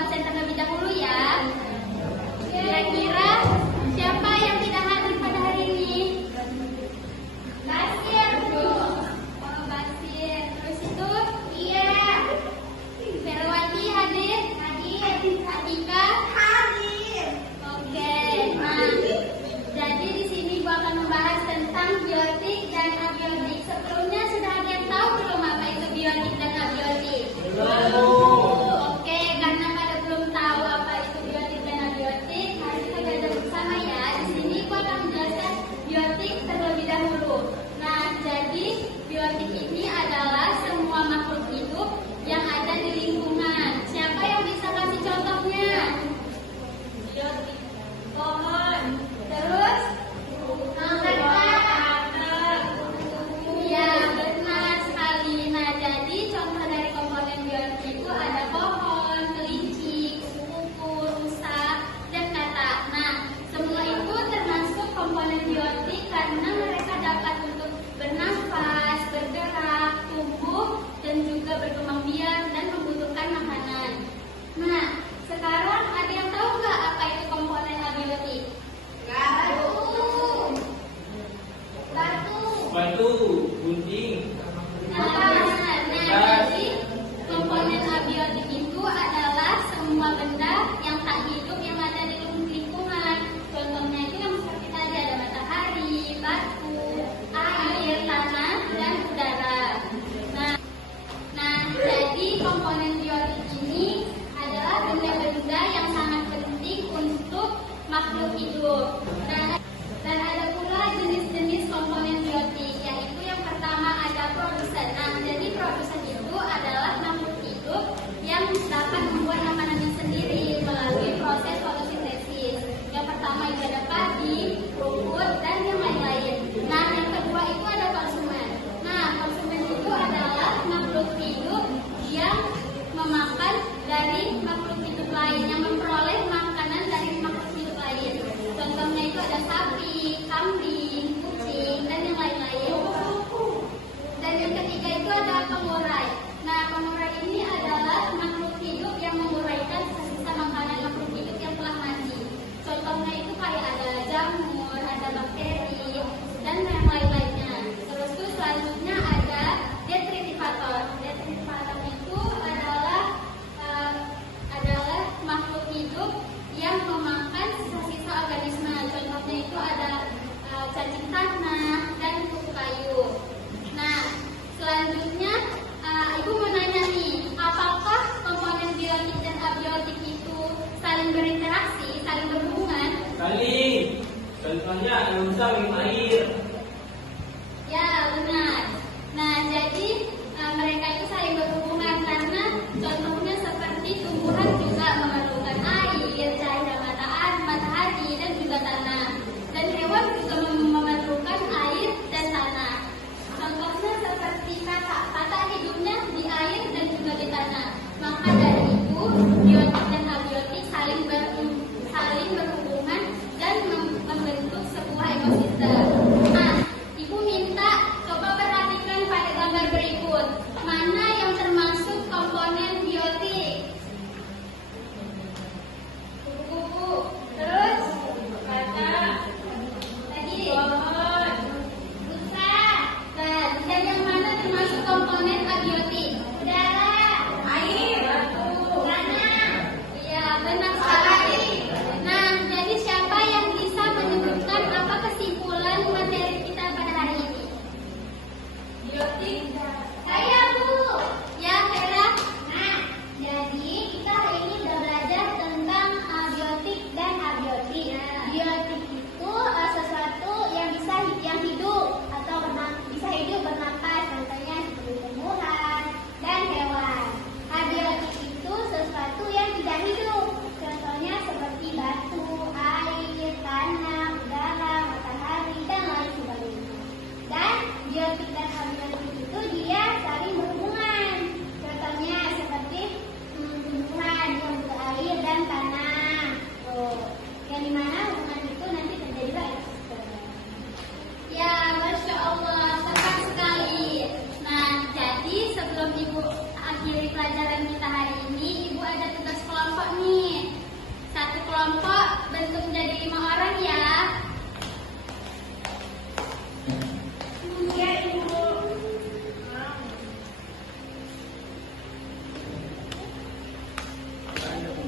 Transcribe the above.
absen terlebih dahulu ya. Kira-kira siapa yang tidak hadir pada hari ini? Basir, Bu. Oh, Basir. Terus itu? Iya. Ferwati hadir? Hadir. Atika? Hadir. Oke. Nah, jadi di sini Bu akan membahas tentang biotik dan abiotik. Sebelumnya sudah ada yang tahu belum apa itu biotik dan abiotik? Oke, karena pada belum tahu apa itu biotik dan abiotik, mari kita belajar bersama ya. Di sini aku akan menjelaskan biotik terlebih dahulu. Nah, jadi biotik ini adalah semua makhluk hidup yang ada di lingkungan. Siapa yang bisa kasih contohnya? Biotik pohon. Terus? Ya, benar sekali. Nah, jadi contoh dari komponen biotik itu ada pohon, kelinci, kupu, rusa, dan katak. Nah, semua itu termasuk komponen biotik karena mereka dapat untuk bernafas, bergerak, tumbuh, dan juga berkembang biak dan membutuhkan makanan. Nah, sekarang ada yang tahu nggak apa itu komponen abiotik? Batu, gunting. Nah, jadi komponen abiotik itu adalah semua benda yang tak hidup yang ada di lingkungan. Contohnya itu yang seperti tadi ada matahari, batu, air, tanah, dan udara. Nah, jadi komponen biotik ini adalah benda-benda yang sangat penting untuk makhluk hidup. Dan ada pula jenis-jenis komponen biotik, yaitu yang pertama ada produsen. Nah, jadi produsen itu adalah makhluk hidup yang dapat membuat makanannya sendiri melalui proses fotosintesis. Yang pertama itu ada padi, rumput, dan yang lain-lain. Nah, yang kedua itu ada konsumen. Nah, konsumen itu adalah makhluk hidup yang memakan dari makhluk hidup lain, yang memperoleh makanan dari makhluk hidup lain. Contohnya itu ada sapi, kambing, kucing, dan yang lain-lain. Dan yang ketiga itu ada pengurai. Nah, pengurai ini adalah makhluk hidup yang menguraikan sisa-sisa makanan makhluk hidup yang telah mati. Contohnya itu kayak ada jamur, ada bakteri, dan yang lain-lainnya. Terus tuh selanjutnya ada detritivator. Detritivator itu adalah makhluk hidup yang memakan sisa-sisa organisme. Contohnya itu ada cacing tanah dan kutu kayu. Nah, selanjutnya Ibu mau nanya nih, apakah komponen biotik dan abiotik itu saling berinteraksi, saling berhubungan? Saling. Contohnya manusia minum air. Ya, benar. Nah, jadi mereka itu saling berhubungan karena contohnya seperti tumbuhan juga memerlukan air, cahaya matahari, dan juga tanah. Dan hewan juga memerlukan air dan tanah. Contohnya seperti katak. Katak hidupnya di air dan juga di tanah. Maka dari itu, biotik dan abiotik saling berhubungan dan membentuk sebuah ekosistem. Ada